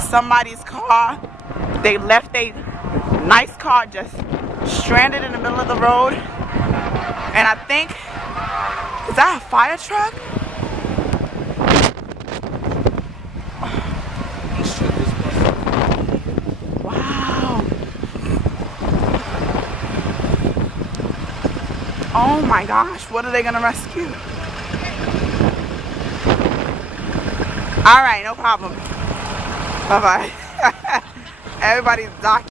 somebody's car. They left a nice car just stranded in the middle of the road. And I think, is that a fire truck? Wow. Oh my gosh, what are they gonna rescue? All right, no problem. Bye-bye. Everybody's docking.